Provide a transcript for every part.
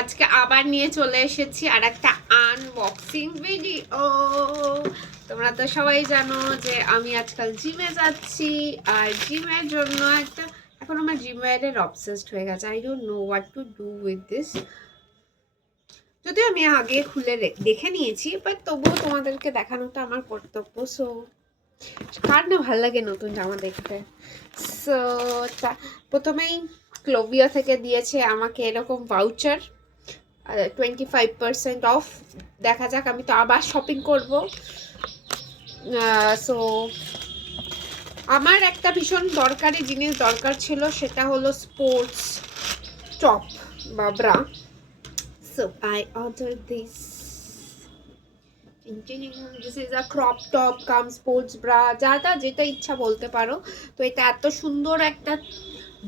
আজকে আবার নিয়ে চলে এসেছি আর একটা আনবক্সিং ভিডিও। তোমরা তো সবাই জানো যে আমি আজকাল জিমে যাচ্ছি, আর জিমের জন্য একটা এখন আমার জিম ওয়্যারের অবসেসড হয়ে গেছে। I don't know what to do with this. যদিও আমি আগে খুলে দেখে নিয়েছি, বাট তবুও তোমাদেরকে দেখানোটা আমার কর্তব্য। সো কার না ভালো লাগে নতুন জামা দেখতে। সো প্রথমেই ক্লোভিয়া থেকে দিয়েছে আমাকে এরকম ভাউচার 25% অফ। দেখা যাক, আমি তো আবার শপিং করব। সো আমার একটা ভীষণ দরকারি জিনিস দরকার ছিল, সেটা হলো স্পোর্টস টপ বা bra. So I order this. This is a crop top cum sports bra, যাটা যেটা ইচ্ছা বলতে পারো। তো এটা এত সুন্দর একটা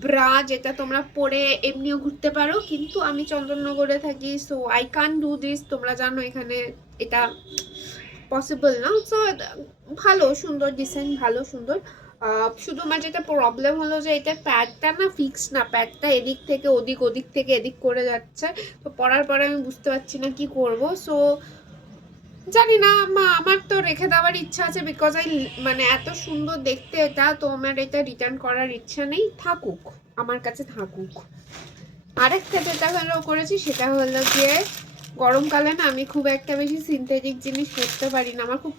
ব্রা যেটা তোমরা পরে এমনিও ঘুরতে পারো, কিন্তু আমি চন্দননগরে থাকি, সো আই কান ডু দিস। তোমরা জানো এখানে এটা পসিবল না। সো ভালো সুন্দর ডিসেন্ট, ভালো সুন্দর। শুধু আমার যেটা প্রবলেম হলো যে এটা প্যাডটা না ফিক্স না, প্যাডটা এদিক থেকে ওদিক, ওদিক থেকে এদিক করে যাচ্ছে। তো পরার পরে আমি বুঝতে পারছি না কি করব। সো জানি না, আমার তো রেখে দেওয়ার ইচ্ছা আছে, বিকজ মানে এত সুন্দর দেখতে এটা, তো আমার এটা রিটার্ন করার ইচ্ছা নেই, থাকুক আমার কাছে থাকুক। আরেকটা যেটা হলো করেছি সেটা হলো যে গরমকালে না আমি খুব একটা বেশি সিনথেটিক জিনিস পরতে পারি না, আমার খুব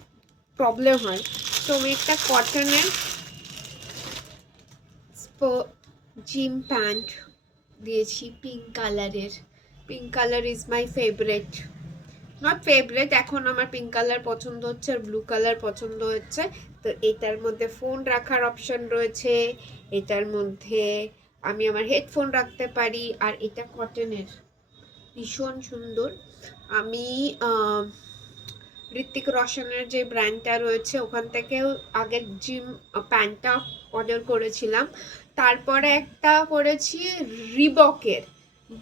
প্রবলেম হয়। তো আমি একটা কটনের জিম প্যান্ট দিয়েছি পিঙ্ক কালারের। Pink colour is my favourite, not favourite, এখন আমার পিঙ্ক কালার পছন্দ হচ্ছে আর ব্লু কালার পছন্দ হচ্ছে। তো এটার মধ্যে ফোন রাখার অপশন রয়েছে, এটার মধ্যে আমি আমার হেডফোন রাখতে পারি, আর এটা কটনের, ভীষণ সুন্দর। আমি ঋত্বিক রোশনের যে ব্র্যান্ডটা রয়েছে ওখান থেকেও আগের জিম প্যান্টটা অর্ডার করেছিলাম, তারপরে একটা করেছি রিবকের,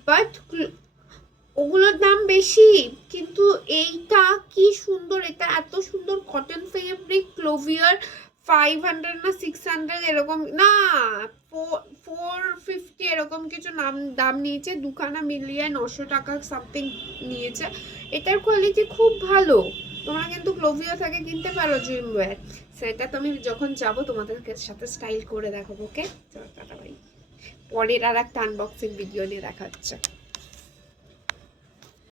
বাট ওগুলোর দাম বেশি। কিন্তু এইটা কি সুন্দর, এটা এত সুন্দর কটন ফেব্রিক, ক্লোভিয়ার 500 না 600 এরকম, না 450 এরকম কিছু দাম নিয়েছে, দুখানা মিলিয়ে 900 টাকা সামথিং নিয়েছে। এটার কোয়ালিটি খুব ভালো, তোমরা কিন্তু ক্লোভিয়া থেকে কিনতে পারো জিম ওয়্যার। সেটা তো আমি যখন যাবো তোমাদের সাথে স্টাইল করে দেখাবো। ওকে, টাটা ভাই, পরের আর একটা আনবক্সিং ভিডিও নিয়ে দেখা হচ্ছে।